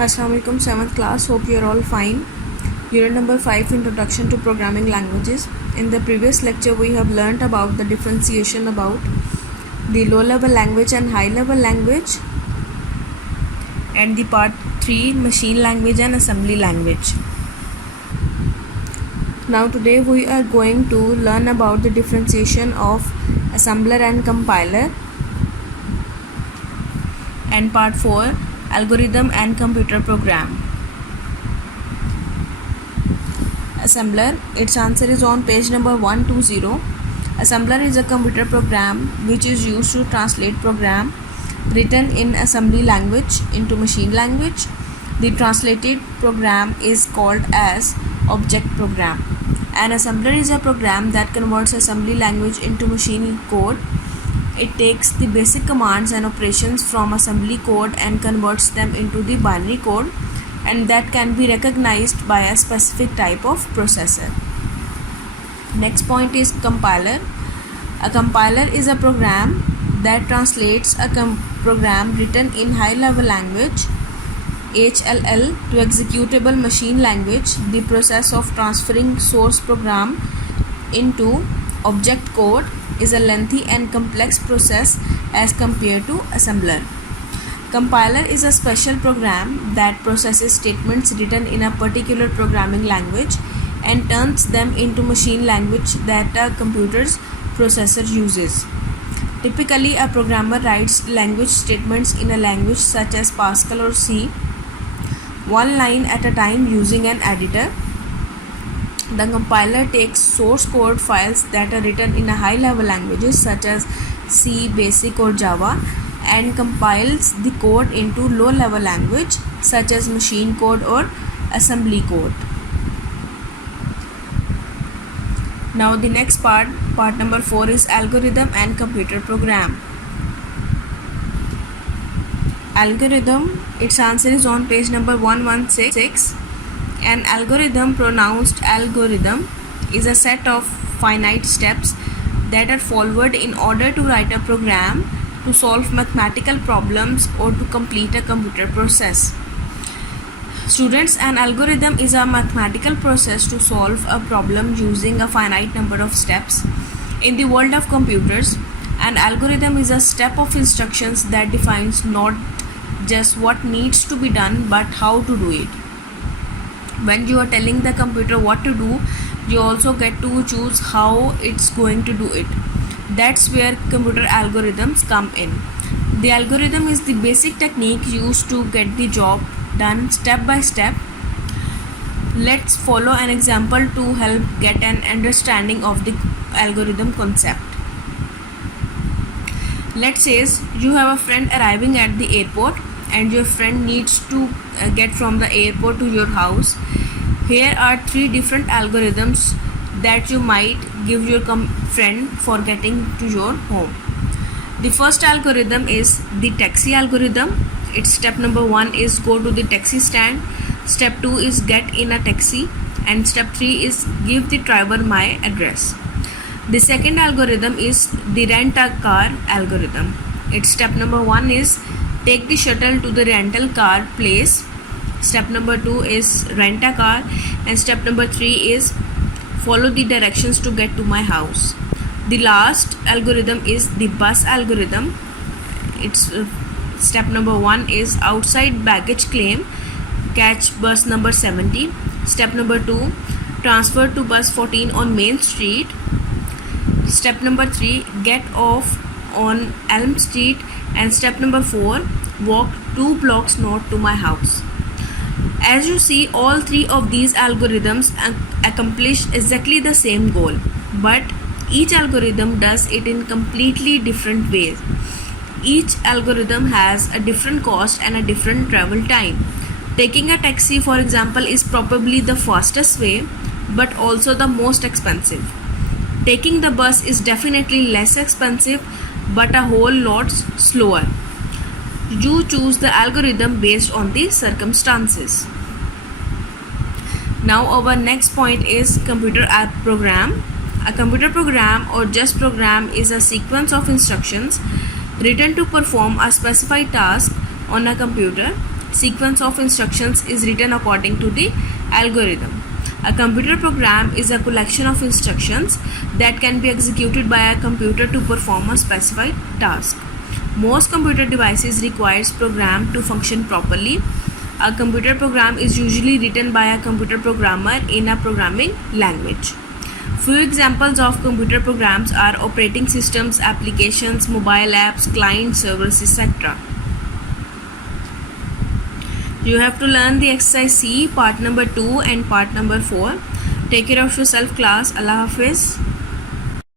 Assalamualaikum 7th class. Hope you are all fine. Unit number 5, Introduction to Programming Languages. In the previous lecture we have learnt about the differentiation about the low level language and high level language, and the part 3, machine language and assembly language. Now today we are going to learn about the differentiation of assembler and compiler, and part 4, algorithm and computer program. Assembler, its answer is on page number 120. Assembler is a computer program which is used to translate program written in assembly language into machine language. The translated program is called as object program. An assembler is a program that converts assembly language into machine code. It takes the basic commands and operations from assembly code and converts them into the binary code, and that can be recognized by a specific type of processor. Next point is compiler. A compiler is a program that translates a program written in high level language HLL to executable machine language. The process of transferring source program into object code is a lengthy and complex process as compared to assembler. Compiler is a special program that processes statements written in a particular programming language and turns them into machine language that a computer's processor uses. Typically, a programmer writes language statements in a language such as Pascal or C, one line at a time using an editor. The compiler takes source code files that are written in a high-level languages such as C, Basic or Java, and compiles the code into low-level language such as machine code or assembly code. Now the next part number 4, is algorithm and computer program. Algorithm, its answer is on page number 116. An algorithm, pronounced algorithm, is a set of finite steps that are followed in order to write a program to solve mathematical problems or to complete a computer process. Students, an algorithm is a mathematical process to solve a problem using a finite number of steps. In the world of computers, an algorithm is a step of instructions that defines not just what needs to be done but how to do it. When you are telling the computer what to do, you also get to choose how it's going to do it. That's where computer algorithms come in. The algorithm is the basic technique used to get the job done step by step. Let's follow an example to help get an understanding of the algorithm concept. Let's say you have a friend arriving at the airport and your friend needs to get from the airport to your house. Here are 3 different algorithms that you might give your friend for getting to your home. The first algorithm is the taxi algorithm. Its step number 1 is go to the taxi stand. Step 2 is get in a taxi, and step 3 is give the driver my address. The second algorithm is the rent a car algorithm. Its step number 1 is take the shuttle to the rental car place. Step number 2 is rent a car, and step number 3 is follow the directions to get to my house. The last algorithm is the bus algorithm. Its step number 1 is outside baggage claim, catch bus number 70. Step number 2, transfer to bus 14 on Main Street. Step number 3, get off on Elm Street, and step number 4, walk 2 blocks north to my house. As you see, all 3 of these algorithms accomplish exactly the same goal, but each algorithm does it in completely different ways. Each algorithm has a different cost and a different travel time. Taking a taxi, for example, is probably the fastest way, but also the most expensive. Taking the bus is definitely less expensive, but a whole lot slower. You choose the algorithm based on the circumstances. Now our next point is computer program. A computer program or just program is a sequence of instructions written to perform a specified task on a computer. sequence of instructions is written according to the algorithm. A computer program is a collection of instructions that can be executed by a computer to perform a specified task. Most computer devices requires program to function properly. A computer program is usually written by a computer programmer in a programming language. Few examples of computer programs are operating systems, applications, mobile apps, client servers, etc. You have to learn the exercise C, part number 2 and part number 4. Take care of yourself, class. Allah Hafiz.